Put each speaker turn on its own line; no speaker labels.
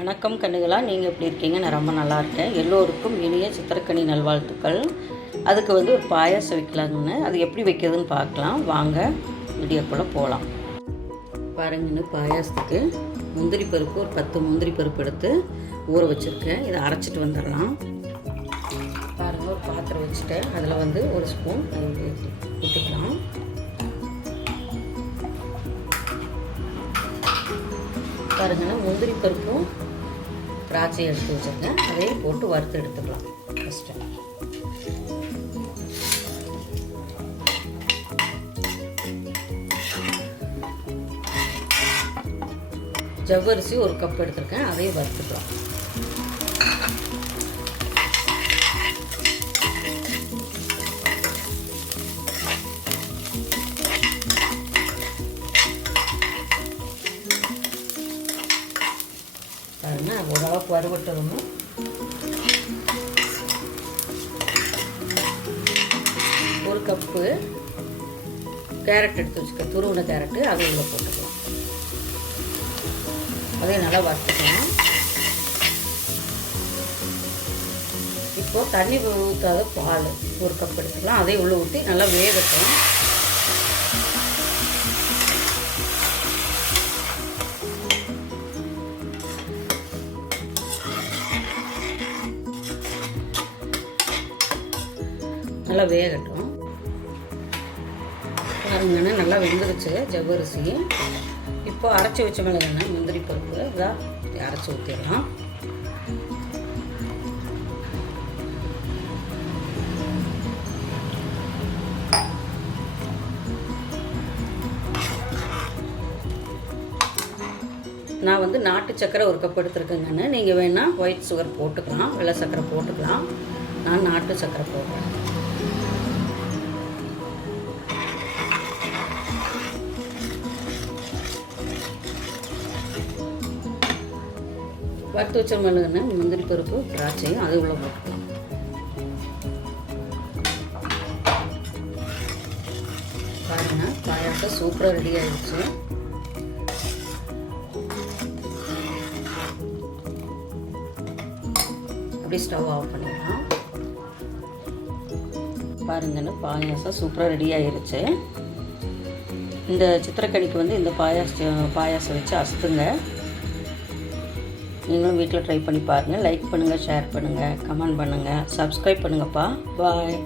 வணக்கம் கண்ணுகளா நீங்கள் எப்படி இருக்கீங்க? நான் ரொம்ப நல்லா இருக்கேன். எல்லோருக்கும் இனிய சித்திரக்கனி நல்வாழ்த்துக்கள். அதுக்கு வந்து ஒரு பாயாசம் வைக்கலாங்கன்னு அது எப்படி வைக்கிறதுன்னு பார்க்கலாம். வாங்க வீடியோக்குள்ளே போகலாம் பாருங்கன்னு பாயாசத்துக்கு முந்திரி பருப்பு ஒரு பத்து முந்திரி பருப்பு எடுத்து ஊற வச்சுருக்கேன். இதை அரைச்சிட்டு வந்துடலாம். பாருங்கள் ஒரு பாத்திரம் வச்சுட்டேன். அதில் வந்து ஒரு ஸ்பூன் ஊற்றிக்கலாம் பாருங்கன்னா முந்திரி பருப்பும் திராட்சை எடுத்து வச்சுருக்கேன். அதையும் போட்டு வறுத்து எடுத்துக்கலாம். ஃபஸ்ட்டு ஜவ்வரிசி ஒரு கப் எடுத்துருக்கேன். அதையும் வறுத்துக்கலாம். பாருங்க ஓரளவுக்கு வறுபட்டதும் ஒரு கப்பு கேரட் எடுத்து வச்சுக்க துருவின கேரட்டு அதை உள்ள போட்டுக்கலாம் அதையும் நல்லா வறுத்துக்கணும் இப்போ தண்ணி ஊற்றாத பால் ஒரு கப் எடுத்துக்கலாம். அதையும் உள்ளே ஊற்றி நல்லா வேகட்டும். நல்லா வேகட்டும். பாருங்கண்ணா நல்லா வெந்துருச்சு ஜவ்வரிசி. இப்போ அரைச்சி வச்ச மிளகாண்ணா முந்திரி பருப்பு. இதான் அரைச்சி ஊற்றிடலாம் நான் வந்து நாட்டு சக்கரை ஒரு கப் எடுத்துருக்கேங்கன்னு நீங்கள் வேணால் ஒயிட் சுகர் போட்டுக்கலாம் வெள்ளை சக்கரை போட்டுக்கலாம். நான் நாட்டு சக்கரை போடுறேன். வறுத்து வச்ச மிளகுன்னு முந்திரி பருப்பு திராட்சையும் அது உள்ள போட்டுக்கலாம். பாருங்க பாயாசம் சூப்பராக ரெடி ஆயிடுச்சு. அப்படியே ஸ்டவ் ஆஃப் பண்ணிடலாம். பாருங்கன்னு பாயாசம் சூப்பராக ரெடி ஆயிருச்சு இந்த சித்திரக்கனிக்கு வந்து இந்த பாயாசம் பாயாசம் வச்சு அசுத்துங்க. நீங்களும் வீட்டில் ட்ரை பண்ணி பாருங்கள் லைக் பண்ணுங்கள் ஷேர் பண்ணுங்கள் கமெண்ட் பண்ணுங்கள் சப்ஸ்கிரைப் பண்ணுங்கப்பா. பாய்